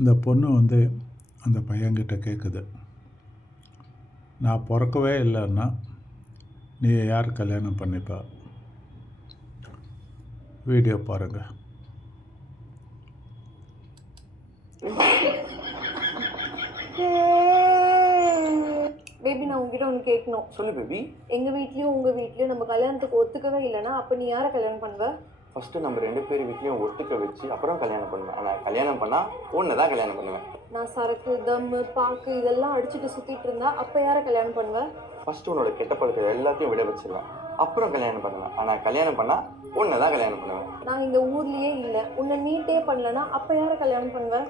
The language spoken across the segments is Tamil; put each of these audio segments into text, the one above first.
இந்த பொண்ணு அந்த பையன்கிட்ட கேட்குது, நான் பிறக்கவே இல்லைன்னா நீ யார் கல்யாணம் பண்ணிப்பா? வீடியோ பாருங்கள். பேபி, நான் உங்ககிட்ட ஒன்று கேட்கணும். சொல்லு பேபி. எங்கள் வீட்லேயும் உங்கள் வீட்லேயும் நம்ம கல்யாணத்துக்கு ஒத்துக்கவே இல்லைன்னா அப்போ நீ யாரை கல்யாணம் பண்ணுவ? ஃபஸ்ட்டு நம்ம 2 பேர் வீட்லேயும் ஒத்துக்க வச்சு அப்புறம் கல்யாணம் பண்ணுவேன். ஆனால் கல்யாணம் பண்ணால் ஒன்று தான் கல்யாணம் பண்ணுவேன். நான் சரக்கு, தம்மு, பாக்கு இதெல்லாம் அடிச்சுட்டு சுற்றிட்டு இருந்தா அப்போ யாரை கல்யாணம் பண்ணுவேன்? ஃபஸ்ட்டு உன்னோட கெட்ட பழக்கம் எல்லாத்தையும் விட வச்சிருவேன், அப்புறம் கல்யாணம் பண்ணுவேன். ஆனால் கல்யாணம் பண்ணால் ஒன்று தான் கல்யாணம் பண்ணுவேன். நான் இந்த ஊர்லேயே இல்லை, உன்னை மீட்டே பண்ணலன்னா அப்போ யாரை கல்யாணம் பண்ணுவேன்?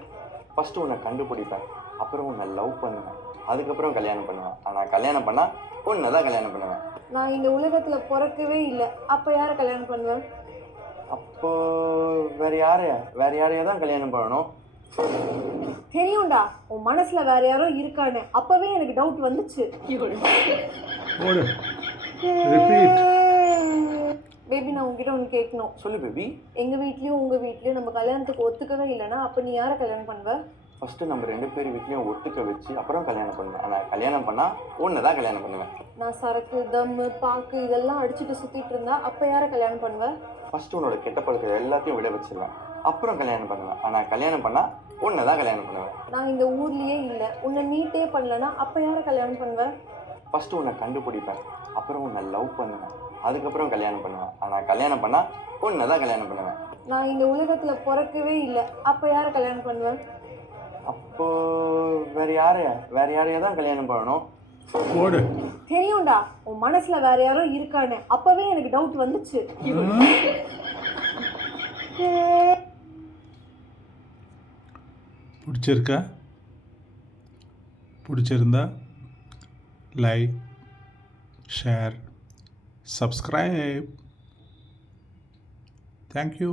ஃபஸ்ட்டு உன்னை கண்டுபிடிப்பேன், அப்புறம் உன்னை லவ் பண்ணுவேன், அதுக்கப்புறம் கல்யாணம் பண்ணுவேன். ஆனால் கல்யாணம் பண்ணால் ஒன்று தான் கல்யாணம் பண்ணுவேன். நான் இந்த உலகத்தில் பிறக்கவே இல்லை, அப்போ யாரை கல்யாணம் பண்ணுவேன்? அப்போ வேற யாரையா தான் கல்யாணம் பண்ணணும்? தெரியும்டா, உன் மனசுல வேற யாரோ இருக்கான்னு அப்பவே எனக்கு டவுட் வந்துச்சு. பேபி, நான் உங்ககிட்ட ஒன்று கேட்கணும். சொல்லு பேபி. எங்கள் வீட்லேயும் உங்கள் வீட்லேயும் நம்ம கல்யாணத்துக்கு ஒத்துக்கவே இல்லைன்னா அப்போ நீ யாரை கல்யாணம் பண்ணுவ? ஃபஸ்ட்டு நம்ம 2 பேர் வீட்லேயும் ஒத்துக்க வச்சு அப்புறம் கல்யாணம் பண்ணுவேன். ஆனால் கல்யாணம் பண்ணால் ஒன்று தான் கல்யாணம் பண்ணுவேன். நான் சரக்கு, தம்மு, பாக்கு இதெல்லாம் அடிச்சுட்டு சுற்றிட்டு இருந்தா அப்போ யாரை கல்யாணம் பண்ணுவேன்? ஃபஸ்ட்டு உன்னோட கெட்ட பழக்கம் எல்லாத்தையும் விட வச்சிருவேன், அப்புறம் கல்யாணம் பண்ணுவேன். ஆனால் கல்யாணம் பண்ணால் ஒன்று தான் கல்யாணம் பண்ணுவேன். நான் இந்த ஊர்லேயே இல்லை, உன்னை மீட்டே பண்ணலன்னா அப்போ யாரை கல்யாணம் பண்ணுவேன்? ஃபஸ்ட்டு உன்னை கண்டுபிடிப்பேன், அப்புறம் உன்னை லவ் பண்ணுவேன், அதுக்கப்புறம் கல்யாணம் பண்ணுவேன். ஆனால் கல்யாணம் பண்ணால் ஒன்று தான் கல்யாணம் பண்ணுவேன். நான் இந்த உலகத்தில் பிறக்கவே இல்லை, அப்போ யாரை கல்யாணம் பண்ணுவேன்? அப்போ வேற யாரையா தான் கல்யாணம் பண்ணணும்? தெரியும்டா, உன் மனசுல வேற யாரோ இருக்கான்னு அப்பவே எனக்கு டவுட் வந்துச்சு. பிடிச்சிருந்தா லைக், ஷேர், சப்ஸ்கிரைப். தேங்க்யூ.